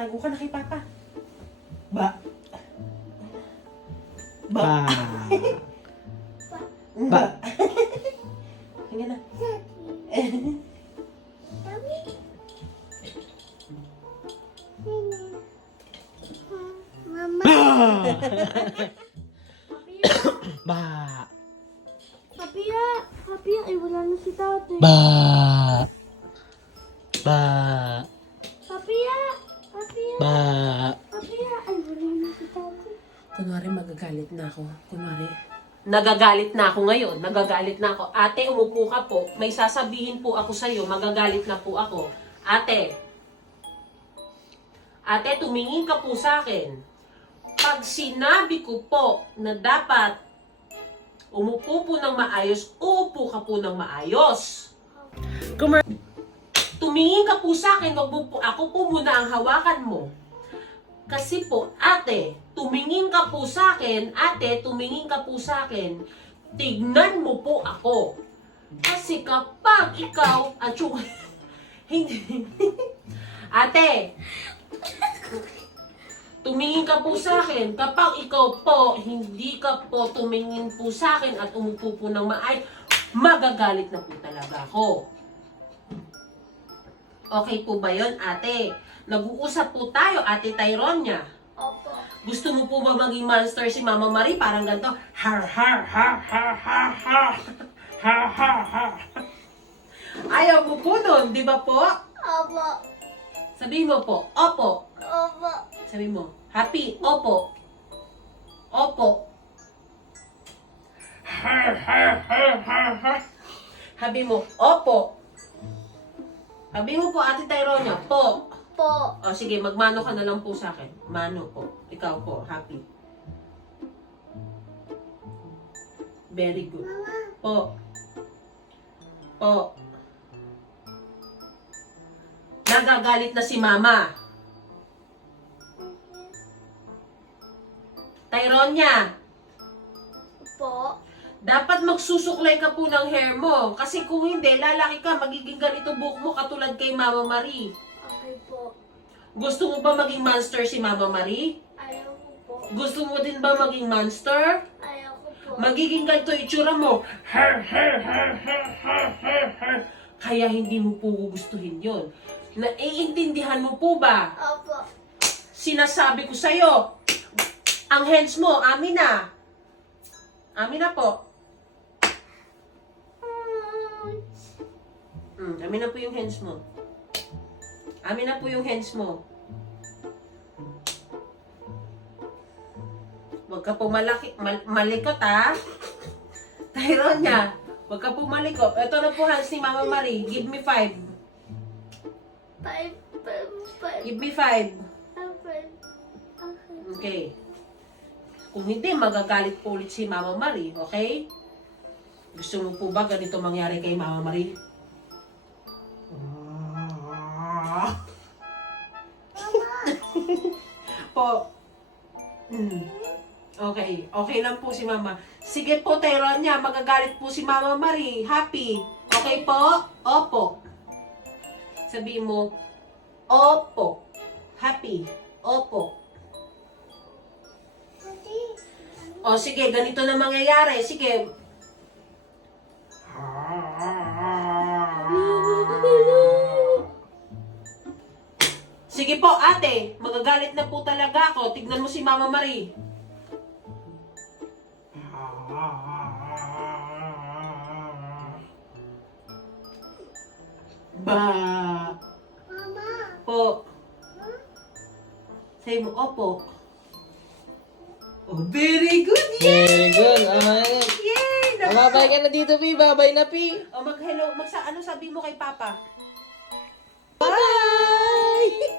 Tago ka na kay Papa. Ba. Ba. Ba. Ba. Hinga na. Mama. Ba. Papiya. Papiya. Ay, wala na si tatay. Ba. Ba. Papiya. Papiya. Ba. Papiya. Ay, wala na si tatay. Kunwari magagalit na ako. Kunwari. Nagagalit na ako ngayon. Nagagalit na ako. Ate, umupo ka po. May sasabihin po ako sa'yo. Magagalit na po ako. Ate. Ate, tumingin ka po sa akin. Pag sinabi ko po na dapat umupo po ng maayos, uupo ka po ng maayos. Tumingin ka po sa akin, wag mo po, ako po muna ang hawakan mo. Kasi po, ate, tumingin ka po sa akin, ate, tumingin ka po sa akin, tignan mo po ako. Kasi kapag ikaw, hindi, ate, tumingin ka po sa akin, kapag ikaw po, hindi ka po tumingin po sa akin at umupo po ng maayos, magagalit na po talaga ako. Okay po ba yun, ate? Nag-uusap po tayo, ate Tyronia. Opo. Gusto mo po ba maging monster si Mama Marie? Parang ganito. Har, har, har, har, har, har. Har, har, har. Ayaw mo po nun, di ba po? Opo. Sabihin mo po, opo. Opo. Sabihin mo, happy, opo. Opo. Har, har, har, har, har. Sabi mo, opo. Sabi mo po, ate Tyronia, po. Po. O sige, magmano ka na lang po sa akin. Mano po. Ikaw po, happy. Very good. Po. Po. Nagagalit na si Mama. Tyronia, Po. dapat magsusuklay ka po ng hair mo. Kasi kung hindi, lalaki ka, magiging ganito buhok mo katulad kay Mama Marie. Okay po. Gusto mo ba maging monster si Mama Marie? Ayaw ko po. Gusto mo din ba maging monster? Ayaw ko po. Magiging ganito itsura mo. Kaya hindi mo po gugustuhin yon. Naiintindihan mo po ba? Opo. Sinasabi ko sa'yo, ang hands mo, amin na. Amin na po. Amin na po yung hands mo. Amin na po yung hands mo. Huwag ka po malikot, ha? Tyronia, huwag ka po malikot. Ito na po hands ni Mama Marie. Give me 5. 5. Give me 5. Okay. Okay. Kung hindi, magagalit po ulit si Mama Marie, okay? Gusto mo po ba ganito mangyari kay Mama Marie? Po. Okay. Okay lang po si Mama. Sige po, Tyronia, magagalit po si Mama Marie. Happy. Okay po? Opo. Sabihin mo, opo. Happy. Opo. O sige, ganito na mangyayari. Sige. Sige po, ate. Magagalit na po talaga ako. Tignan mo si Mama Marie. Ba. Mama. Po. Say mo, opo. Oh, very good. Very good. Okay. Yay! Babay ka na dito, Pi. Babay na, Pi. O, mag-hello. Ano sabi mo kay Papa? Bye!